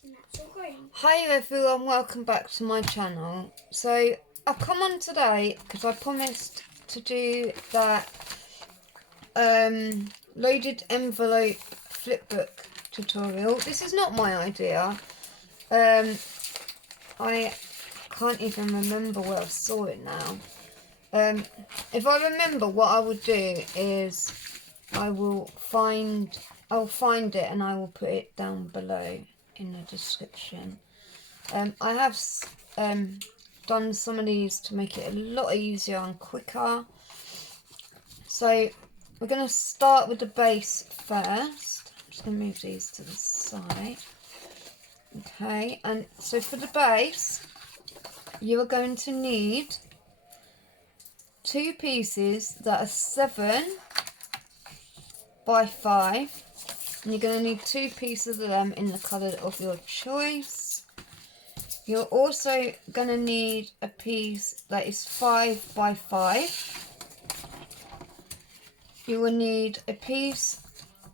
Hi everyone, welcome back to my channel. So I've come on today because I promised to do that loaded envelope flipbook tutorial. This is not my idea. I can't even remember where I saw it now. If I remember, what I would do is I'll find it and I will put it down below in the description. I have done some of these to make it a lot easier and quicker. So we're going to start with the base first. I'm just going to move these to the side. Okay, and so for the base, you are going to need 2 pieces that are 7 by 5. And you're going to need 2 pieces of them in the colour of your choice. You're also going to need a piece that is 5 by 5. You will need a piece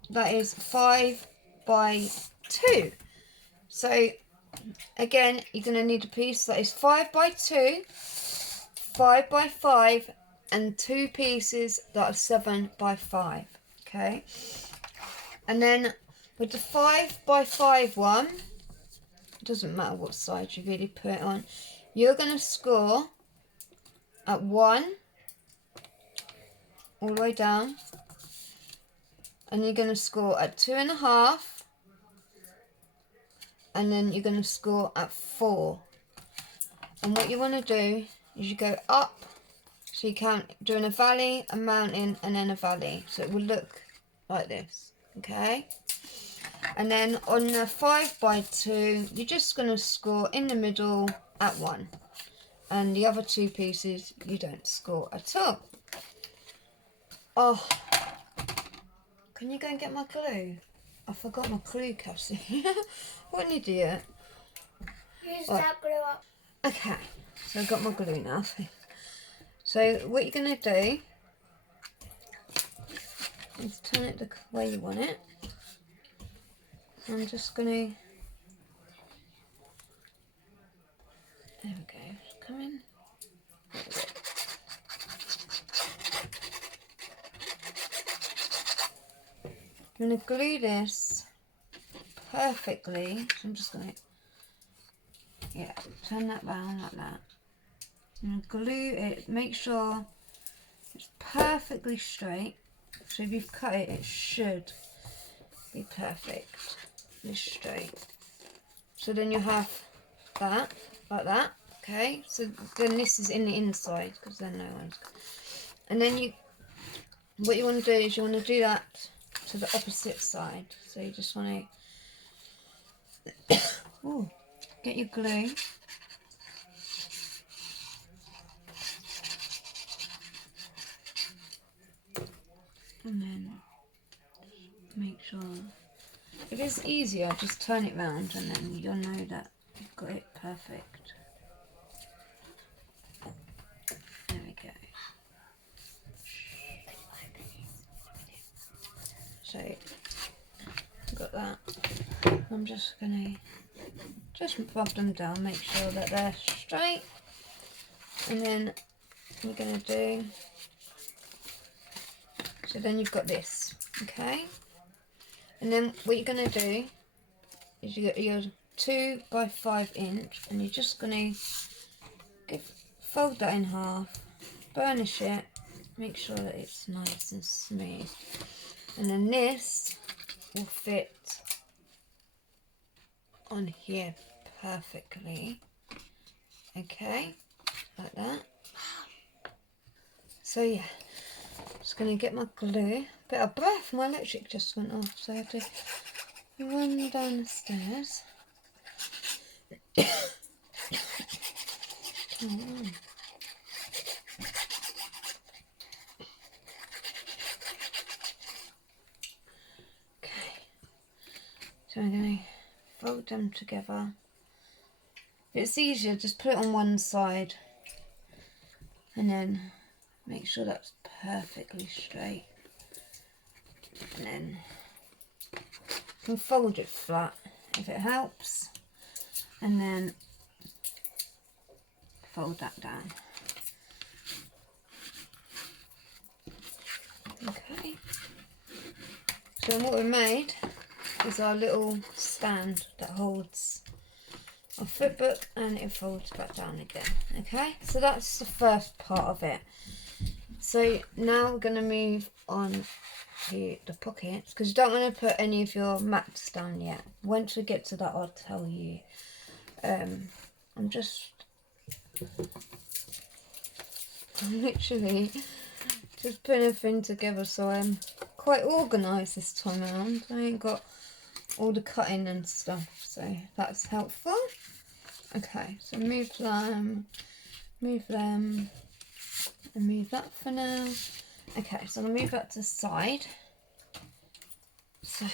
that is 5 by 2. So again, you're going to need a piece that is 5 by 2, 5 by 5, and 2 pieces that are 7 by 5. Okay. And then with the 5 by 5 one, it doesn't matter what side you really put it on, you're going to score at 1 all the way down, and you're going to score at 2.5, and then you're going to score at 4. And what you want to do is you go up, so you count doing a valley, a mountain, and then a valley, so it will look like this. Okay, and then on the 5 by 2, you're just going to score in the middle at 1, and the other 2 pieces you don't score at all. Oh, can you go and get my glue? I forgot my glue, Cassie. What an idiot. Use that glue up. Okay, so I've got my glue now. So what you're going to do is turn it the way you want it. I'm just going to... There we go. Come in. I'm going to glue this perfectly. So I'm just going to, turn that round like that. I'm going to glue it. Make sure it's perfectly straight. So if you've cut it, it should be perfectly straight. So then you have that, like that. Okay, so then this is in the inside, because then no one's... And then what you want to do is you want to do that to the opposite side. So you just want to get your glue. And then make sure... If it's easier, just turn it round and then you'll know that you've got it perfect. There we go. So, got that. I'm just going to rub them down, make sure that they're straight. And then we're going to do... So then you've got this, okay? And then what you're going to do is you get your 2 by 5 inch, and you're just going to fold that in half, burnish it, make sure that it's nice and smooth. And then this will fit on here perfectly. Okay, like that. So yeah, just going to get my glue. Bit of breath, my electric just went off, so I have to run down the stairs. Okay, so I'm going to fold them together. If it's easier, just put it on one side and then make sure that's perfectly straight. And then you can fold it flat if it helps, and then fold that down. Okay, so what we made is our little stand that holds our flip book, and it folds back down again. Okay, so that's the first part of it. So now we're going to move on to the pockets, because you don't want to put any of your mats down yet. Once we get to that, I'll tell you. I'm literally just putting everything together, so I'm quite organised this time around. I ain't got all the cutting and stuff, so that's helpful. Okay, so move them, and move that for now. Okay, so I'm going to move that to the side. So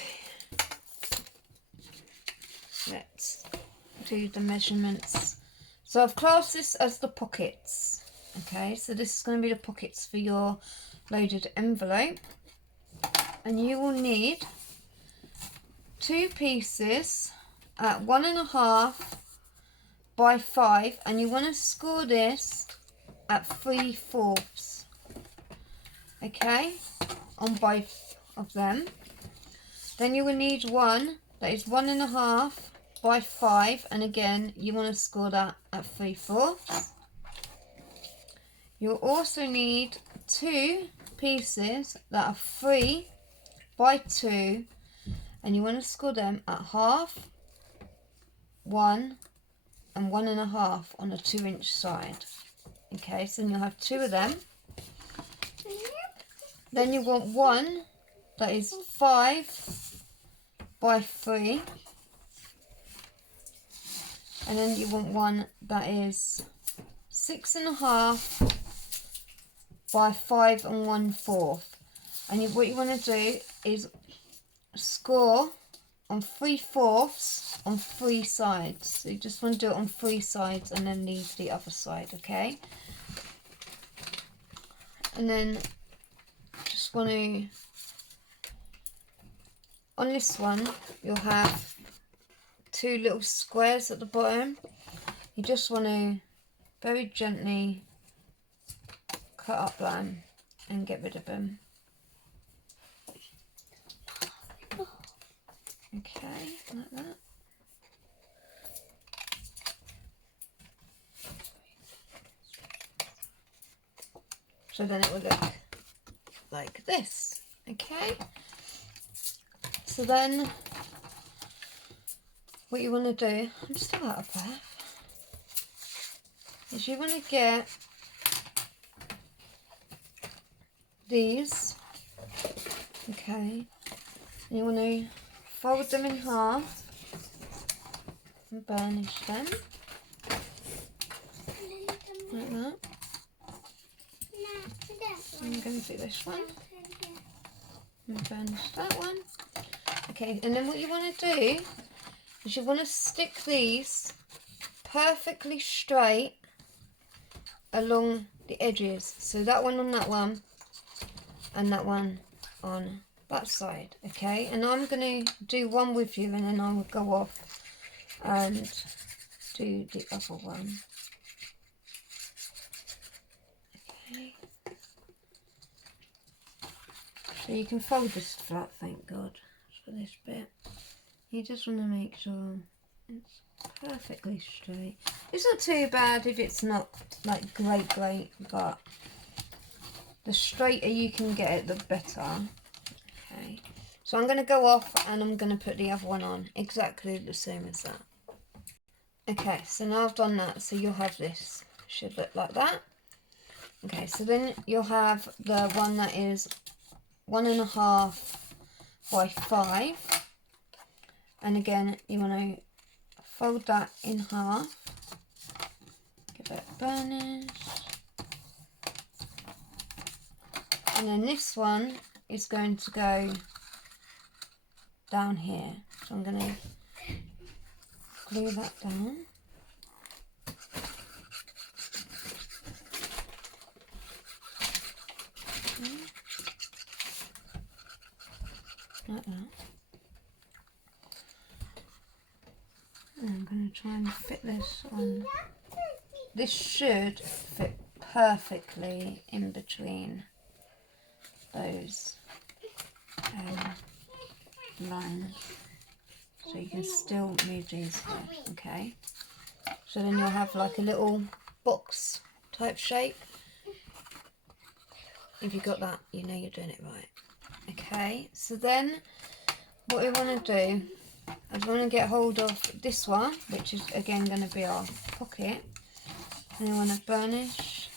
let's do the measurements. So I've classed this as the pockets. Okay, so this is going to be the pockets for your loaded envelope. And you will need 2 pieces at 1.5 by 5, and you want to score this at 3/4. Okay, on both of them. Then you will need one that is 1.5 by 5, and again you want to score that at 3/4. You'll also need 2 pieces that are 3 by 2, and you want to score them at 1/2, 1 and 1.5 on a 2-inch side. Okay, so then you'll have 2 of them. Then you want one that is 5 by 3, and then you want one that is 6.5 by 5 1/4. And what you want to do is score on 3/4 on 3 sides. So you just want to do it on 3 sides and then leave the other side, okay? And then just want to, on this one, you'll have 2 little squares at the bottom. You just want to very gently cut up them and get rid of them. Okay, like that. So then it will look like this. Okay. So then what you want to do, I'm still out of breath, is you want to get these, okay, and you want to fold them in half and burnish them like that. I'm going to do this one and burnish that one. Okay, and then what you want to do is you want to stick these perfectly straight along the edges. So that one on that one and that one on that side, okay? And I'm going to do one with you, and then I will go off and do the other one. Okay. So you can fold this flat, thank God, for this bit. You just want to make sure it's perfectly straight. It's not too bad if it's not like great, but the straighter you can get it, the better. Okay, so I'm going to go off and I'm going to put the other one on exactly the same as that. Okay, so now I've done that, so you'll have this, should look like that. Okay, so then you'll have the one that is 1.5 by 5, and again you want to fold that in half, give it a burnish, and then this one is going to go down here, so I'm going to glue that down. Like that. going to try and fit this on. This should fit perfectly in between those lines. So you can still move these here, okay? So then you'll have like a little box type shape. If you got that, you know you're doing it right. Okay, so then what we want to do is we want to get hold of this one, which is again going to be our pocket. And we want to burnish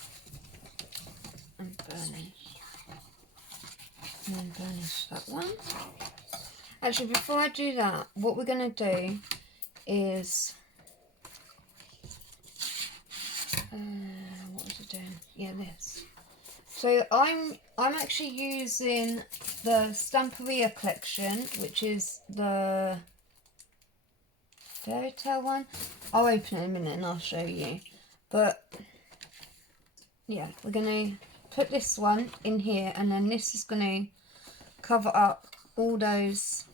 and burnish. And then burnish that one. Actually, before I do that, what we're going to do is... what was I doing? Yeah, this. So I'm actually using the Stamperia collection, which is the fairy tale one. I'll open it in a minute and I'll show you. But yeah, we're going to put this one in here, and then this is going to cover up all those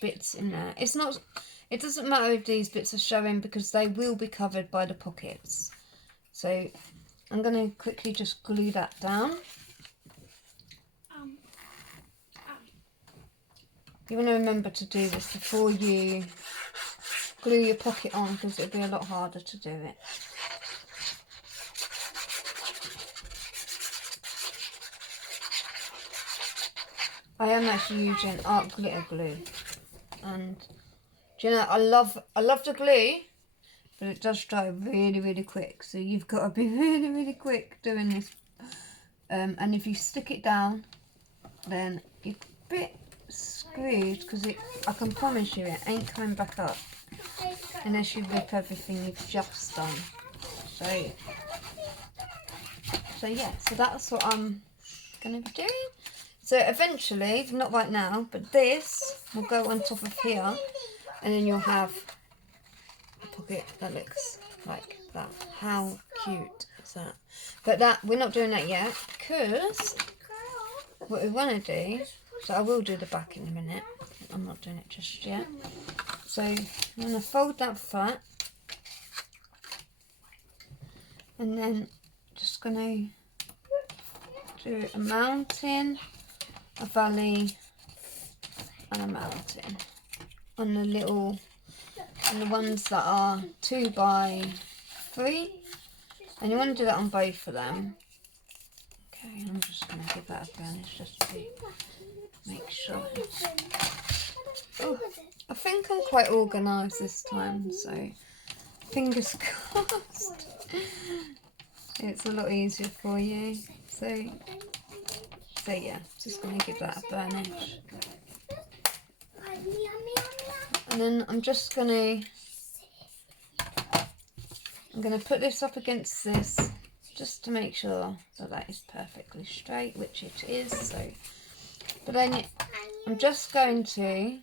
bits in there. It doesn't matter if these bits are showing because they will be covered by the pockets. So I'm going to quickly just glue that down. You want to remember to do this before you glue your pocket on, because it'll be a lot harder to do it. I am actually using art glitter glue, and do you know, I love the glue, but it does dry really quick, so you've got to be really quick doing this. And if you stick it down, then you're a bit screwed, because I can promise you it ain't coming back up unless you rip everything you've just done. So yeah, so that's what I'm going to be doing. So eventually, not right now, but this will go on top of here, and then you'll have a pocket that looks like that. How cute is that? But that we're not doing that yet, because what we want to do, so I will do the back in a minute. I'm not doing it just yet. So I'm going to fold that flat, and then just going to do a mountain, a valley, and a mountain on the ones that are 2 by 3, and you want to do that on both of them. Okay, I'm just going to give that a burnish just to make sure. Oh, I think I'm quite organised this time, so fingers crossed it's a lot easier for you. So yeah, just going to give that a burnish. And then I'm going to put this up against this just to make sure that is perfectly straight, which it is. So, but then I'm just going to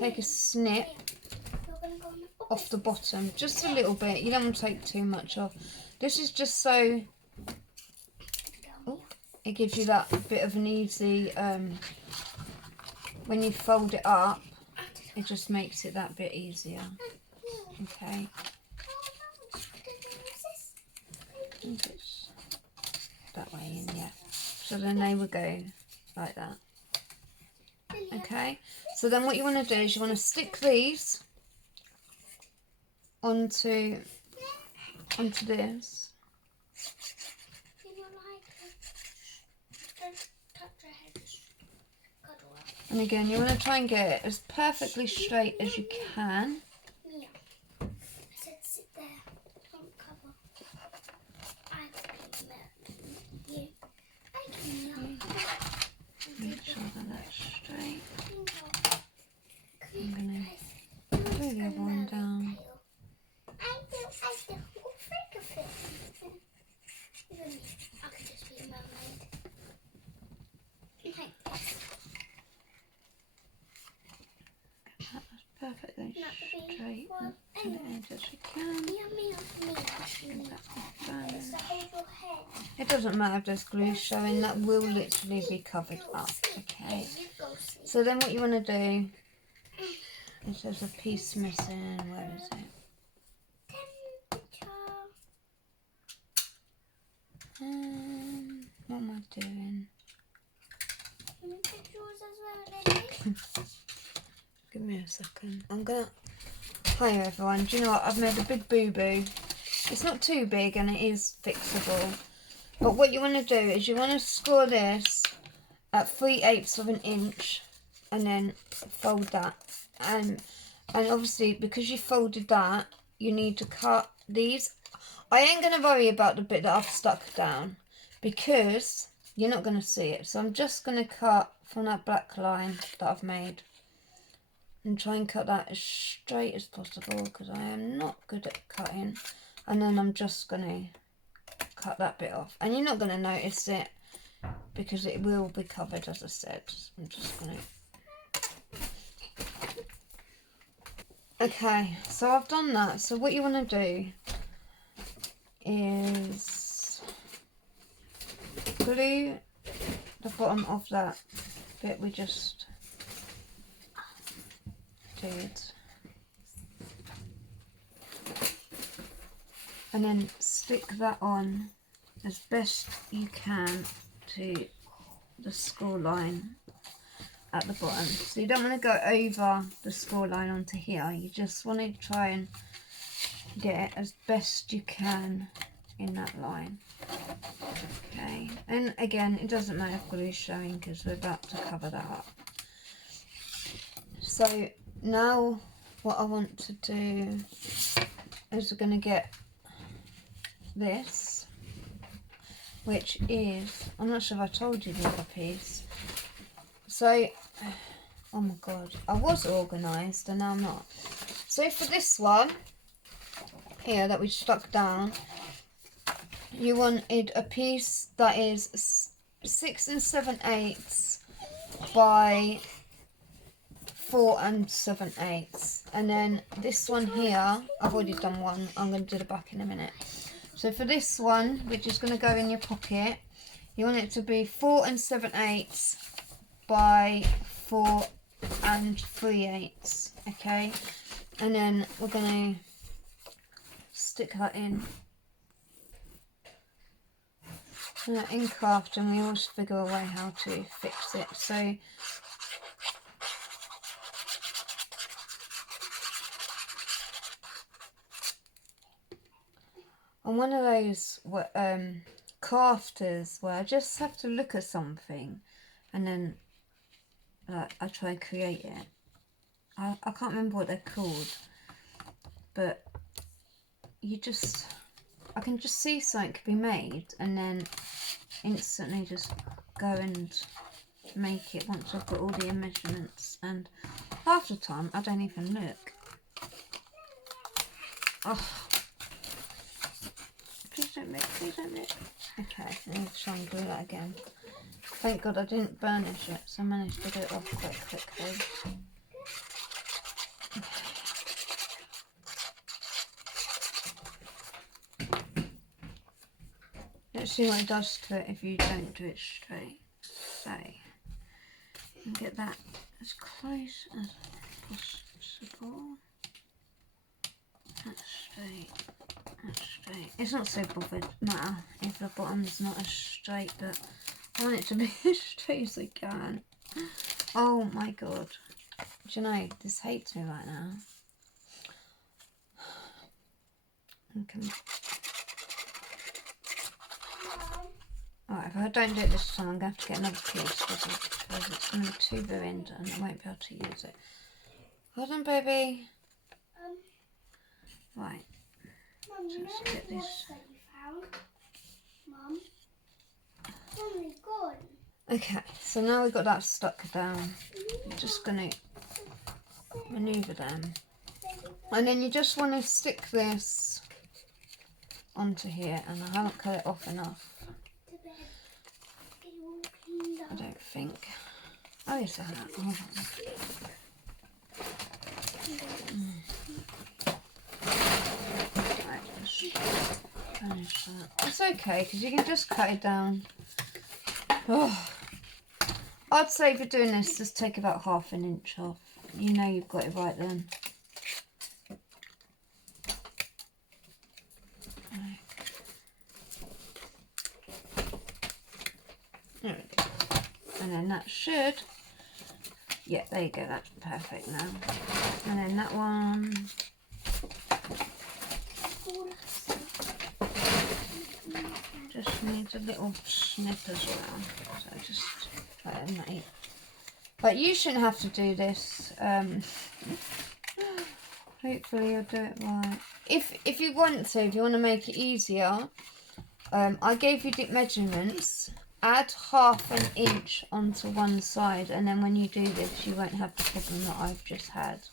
take a snip off the bottom, just a little bit. You don't want to take too much off. This is just so it gives you that bit of an easy, when you fold it up, it just makes it that bit easier. Okay. I think it's that way in, yeah. So then they will go like that. Okay. So then what you want to do is you want to stick these onto this. And again, you want to try and get it as perfectly straight as you can. Yeah. I said sit there. Don't cover. I can you. I can Make sure that that's straight. I'm going to glue the other one down. I do. What freak of it? Even me. I could just be a mermaid. Like this. Perfectly straight and put it in as you can. It doesn't matter if there's glue showing, that will literally be covered up. Okay. So then what you want to do It says a piece missing. Where is it? What am I doing? Give me a second. Hi everyone. Do you know what? I've made a big boo-boo. It's not too big and it is fixable. But what you want to do is you want to score this at 3/8 of an inch and then fold that. And obviously because you folded that, you need to cut these. I ain't going to worry about the bit that I've stuck down because you're not going to see it. So I'm just going to cut from that black line that I've made and try and cut that as straight as possible because I am not good at cutting. And then I'm just going to cut that bit off. And you're not going to notice it because it will be covered, as I said. I'm just going to... Okay, so I've done that. So what you want to do is glue the bottom of that bit we just did, and then stick that on as best you can to the score line at the bottom. So you don't want to go over the score line onto here, you just want to try and get it as best you can in that line. Okay, and again it doesn't matter if glue is showing because we're about to cover that up. So now what I want to do is we're going to get this, which is, I'm not sure if I told you the other piece. So, oh my god, I was organised and now I'm not. So for this one here that we stuck down, you wanted a piece that is 6 7/8 by 4 7/8, and then this one here, I've already done one, I'm going to do the back in a minute. So for this one, which is going to go in your pocket, you want it to be 4 7/8 by 4 3/8, okay? And then we're going to stick that in. In crafting, we always figure a way how to fix it. So I'm one of those crafters where I just have to look at something and then I try and create it. I can't remember what they're called, but I can just see something be made and then instantly just go and make it once I've got all the measurements, and half the time I don't even look. Oh. Please don't look, please don't look. Okay, I'm going to try and glue that again. Thank God I didn't burnish it, so I managed to get it off quite quickly. Let's see what it does to it if you don't do it straight. So, and get that as close as possible. That's straight. That's straight. It's not so bothered matter if the bottom is not as straight, but I want it to be as straight as I can. Oh my god. Do you know, this hates me right now. Okay. Alright, if I don't do it this time, I'm going to have to get another piece because it's going to be too ruined and I won't be able to use it. Hold on, baby. Right. Mum, you know Let's get the this. watch that you found? Mum? Mum, they're gone. Okay, so now we've got that stuck down. I'm just going to manoeuvre them. And then you just want to stick this onto here, and I haven't cut it off enough. I don't think. Oh, yes, I have. Hold on. Right, just finish that. It's okay, because you can just cut it down. Oh. I'd say for doing this, just take about 1/2 inch off. you know you've got it right then. Right. There we go. And then that should, yeah, there you go, that's perfect now. And then that one. Just needs a little snip as well. So just put in that. But you shouldn't have to do this. Hopefully you'll do it right. If you want to, if you want to make it easier, I gave you the measurements. Add ½ an inch onto one side, and then when you do this, you won't have the problem that I've just had.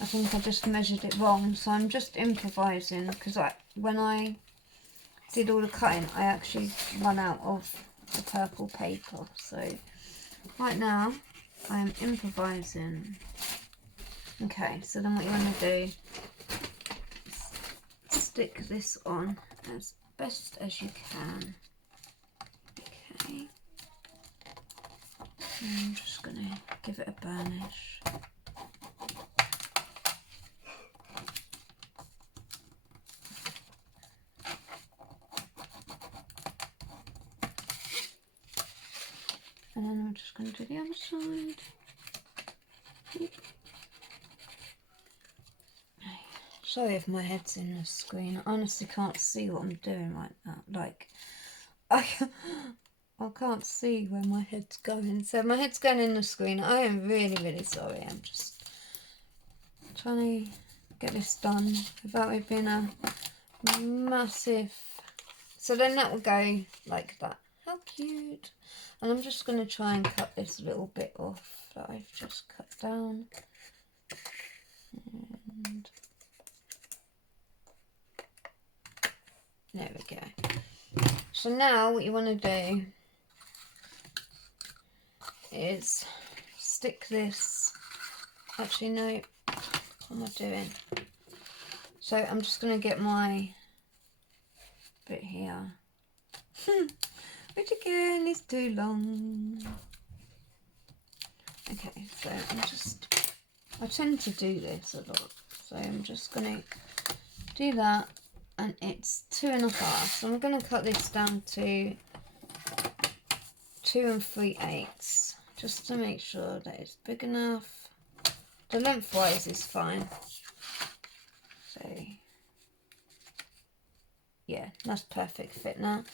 I think I just measured it wrong, so I'm just improvising because when I did all the cutting, I actually run out of the purple paper. So right now, I am improvising. Okay, so then what you want to do is stick this on as best as you can. Okay, and I'm just going to give it a burnish. And then I'm just going to do the other side. Sorry if my head's in the screen. I honestly can't see what I'm doing right now. Like, I can't see where my head's going. So my head's going in the screen. I am really, really sorry. I'm just trying to get this done without it being a massive... So then that will go like that. How cute. And I'm just going to try and cut this little bit off that I've just cut down. And there we go. So now what you want to do is stick this... Actually, no. What am I doing? So I'm just going to get my bit here. Which again is too long. Okay, so I tend to do this a lot. So I'm just going to do that, and it's 2.5. So I'm going to cut this down to 2 3/8, just to make sure that it's big enough. The lengthwise is fine. So yeah, that's perfect fit now.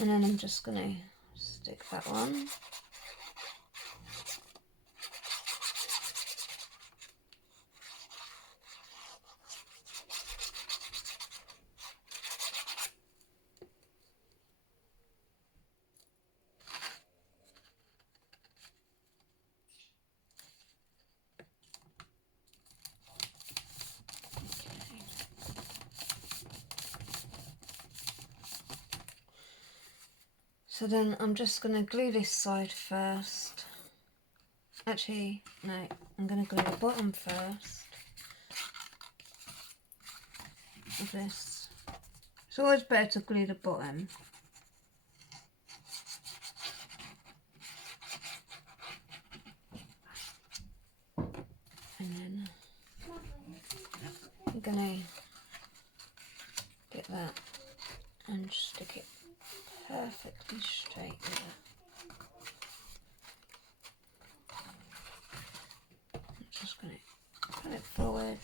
And then I'm just going to stick that on. So then I'm just going to glue this side first. Actually, no, I'm going to glue the bottom first of this. It's always better to glue the bottom. And then I'm going to get that and stick it perfectly straight there. I'm just going to put it forward.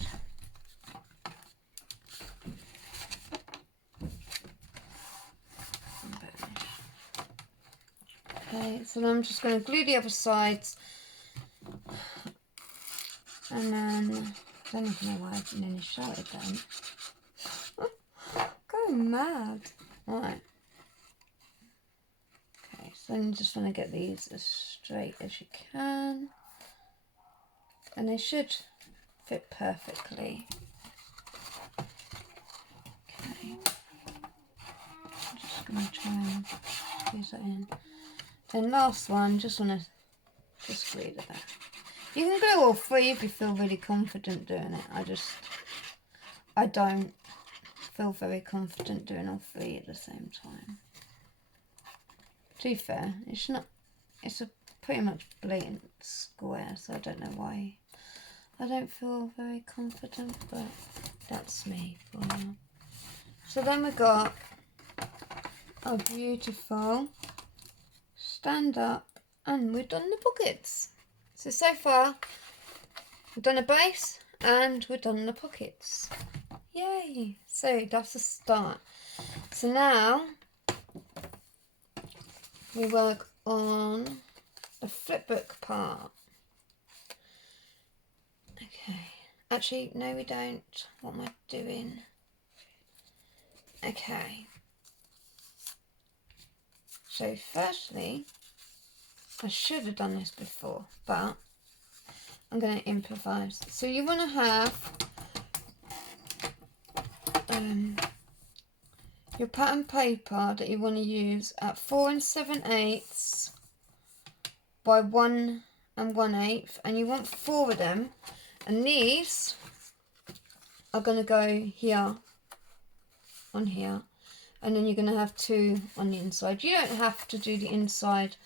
Okay, so then I'm just going to glue the other sides, and then I don't even know why I nearly shouted then. Going mad. Right. Okay, so then you just want to get these as straight as you can, and they should fit perfectly. Okay, I'm just going to try and squeeze that in. Then last one, just want to just glue the back. You can glue all three if you feel really confident doing it. I don't feel very confident doing all three at the same time. To be fair, it's a pretty much blatant square, so I don't know why I don't feel very confident, but that's me for now. So then we got our beautiful stand up, and we've done the pockets. So far we've done a base and we've done the pockets. Yay! So that's a start. So now we work on the flipbook part. Okay. Actually, no we don't. What am I doing? Okay. So firstly, I should have done this before, but I'm going to improvise. So you want to have your pattern paper that you want to use at 4 7/8 by 1 1/8, and you want 4 of them, and these are going to go here, on here, and then you're going to have 2 on the inside. You don't have to do the inside.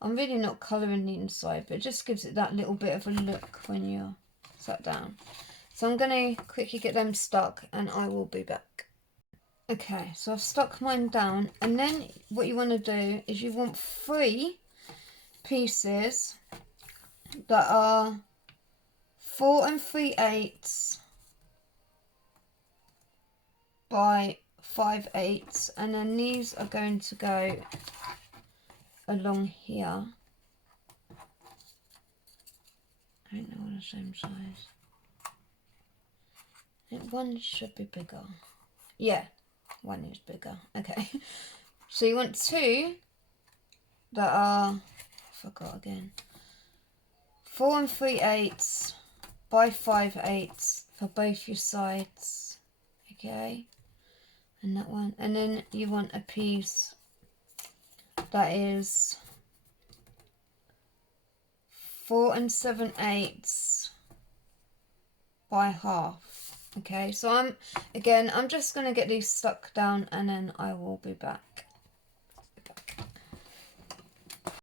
I'm really not colouring the inside, but it just gives it that little bit of a look when you're sat down. So I'm going to quickly get them stuck and I will be back. Okay, so I've stuck mine down, and then what you want to do is you want 3 pieces that are 4 3/8 by 5/8, and then these are going to go along here. I don't know, the same size. I think one should be bigger. Yeah, one is bigger. Okay. So you want 2 that are, I forgot again, 4 3/8 by 5/8 for both your sides. Okay. And that one. And then you want a piece that is 4 7/8 by half. Okay, so I'm just going to get these stuck down and then I will be back.